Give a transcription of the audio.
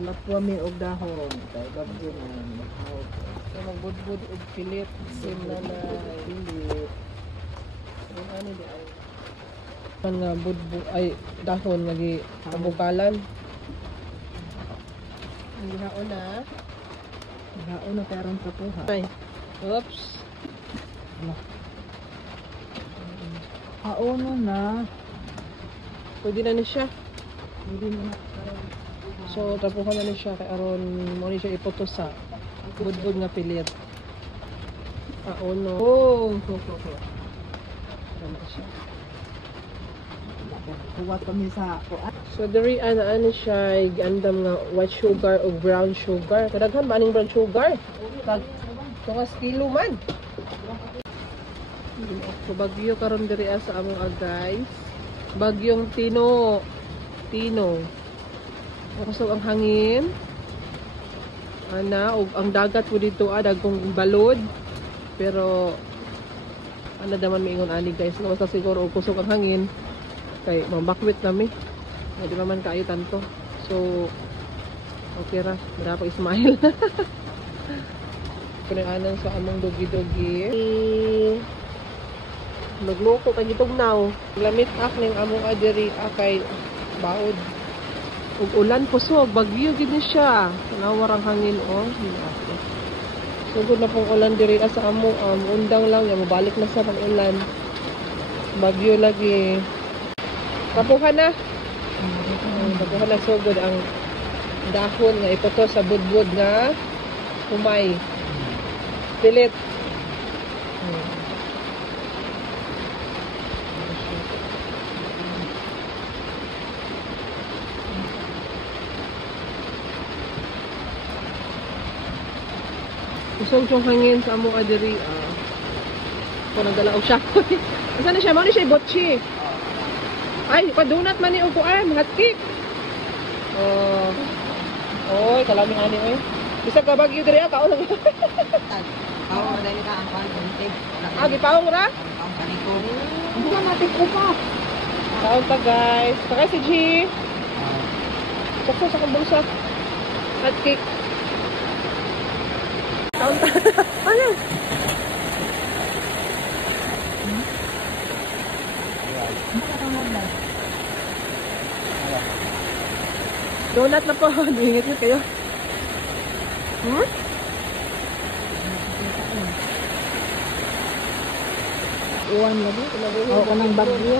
Lapwa mi og dahon kay bagyo na maghawd. So magbudbud og pilit sim na Pilit. Kung ano di ay nga budbu ay dahon nga gi kabukalan. Ang gihaon na. Haon na karon sa puha. Ay. Oops. Haon na. Pwede na ni siya. Hindi mo na karon. So tapuhan na ni siya kay aron mo ni siya iputo sa budbud nga pilit. No. Oh, Ano siya. Kuwat kami sa kuan. So diri ano siya gandam nga white sugar o brown sugar. Kadaghan ba ning brown sugar? Tag tungas kilo man. So bagyo karon diri sa among guys. Bagyong Tino. Kusog ang hangin. Ana og ang dagat po dito dagkong balod. Pero ano daman miingon ani guys, basta siguro og kusog ang hangin kay mambakwit nami. Hindi pa man kayo tanto. So okay ra, dapat ismail. Kunaanan sa among dogi-dogi. Nagloko kay gitugnaw. Lamit ak ning among adiri kay baod. Ug ulan kusog, bagyo gid ni siya. Nawarang hangin Sugod na pong ulan diri sa amo, undang lang ya mabalik na sa pag-ulan. Bagyo lagi. Tapuhan na. Tapuhan na sugod ang dahon nga ipoto sa budbud nga humay. Pilit. Kusog yung hangin sa among adiri. Kung nagdalaog siya. Asa na siya? Mao ni siya botchi. Ay, padunat man ni upuan, hot cake. Oy, kalami ani oy. Bisa ka bagyo diri ka ulang. Kaon na dali ka ang kuan konti. Gipawong ra? Ang kanito. Hindi ka matik upa. Kaon ta guys. Saka si G. Sakto sa kong bulsa. Hot cake. Kaon ta. Ano? Donut na po. Dingit kayo. Uwan lagi. Oo, kanang bagyo.